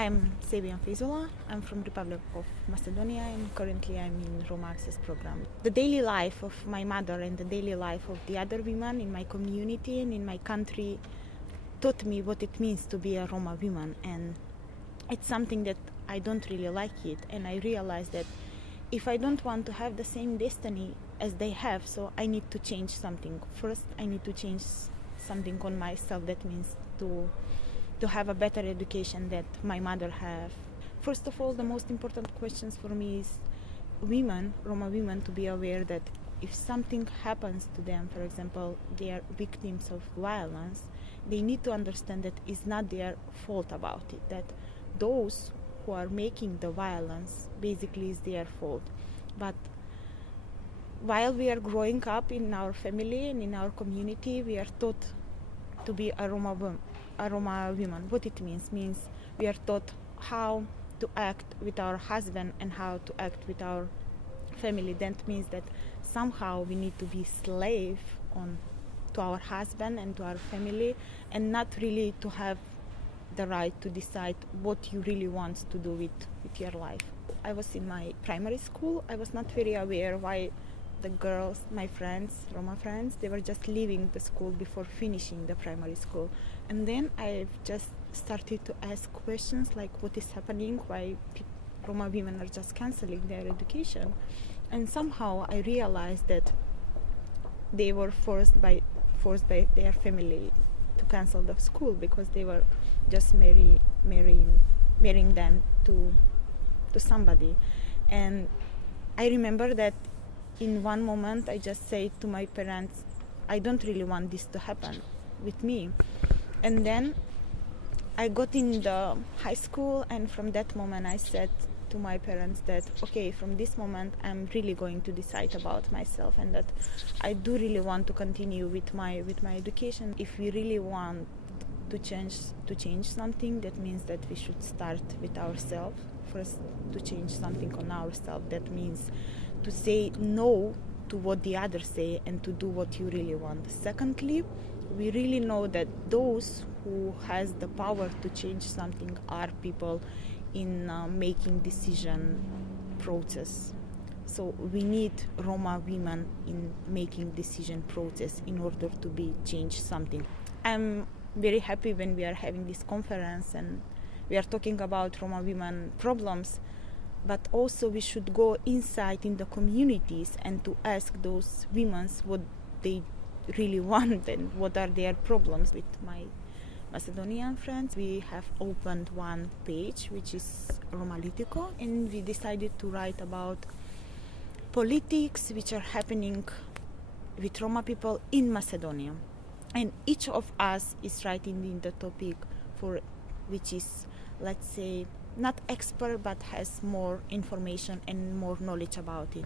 I'm Sebijan Fejzula. I'm from Republic of Macedonia and currently I'm in Roma Access Program. The daily life of my mother and the daily life of the other women in my community and in my country taught me what it means to be a Roma woman, and it's something that I don't really like it, and I realized that if I don't want to have the same destiny as they have, so I need to change something. First, I need to change something on myself. That means to have a better education that my mother have. First of all, the most important questions for me is women, Roma women, to be aware that if something happens to them, for example, they are victims of violence, they need to understand that it's not their fault about it, that those who are making the violence basically is their fault. But while we are growing up in our family and in our community, we are taught to be a Roma woman. What it means we are taught how to act with our husband and how to act with our family. That means that somehow we need to be slave to our husband and to our family, and not really to have the right to decide what you really want to do with your life. I was in my primary school. I was not very aware why the girls, my friends, Roma friends, they were just leaving the school before finishing the primary school. And then I've just started to ask questions like what is happening, why Roma women are just canceling their education. And somehow I realized that they were forced by their family to cancel the school because they were just marrying them to somebody. And I remember that in one moment I just said to my parents, I don't really want this to happen with me. And then I got in the high school, and from that moment I said to my parents that okay, from this moment I'm really going to decide about myself, and that I do really want to continue with my education. If we really want to change something, that means that we should start with ourselves first. To change something on ourselves, that means to say no to what the others say and to do what you really want. Secondly, we really know that those who has the power to change something are people in making decision process. So we need Roma women in making decision process in order to be change something. I'm very happy when we are having this conference and we are talking about Roma women problems, but also we should go inside in the communities and to ask those women what they really want and what are their problems. With my Macedonian friends, we have opened one page which is Romalitico, and we decided to write about politics which are happening with Roma people in Macedonia. And each of us is writing in the topic for which is, let's say, not expert but has more information and more knowledge about it.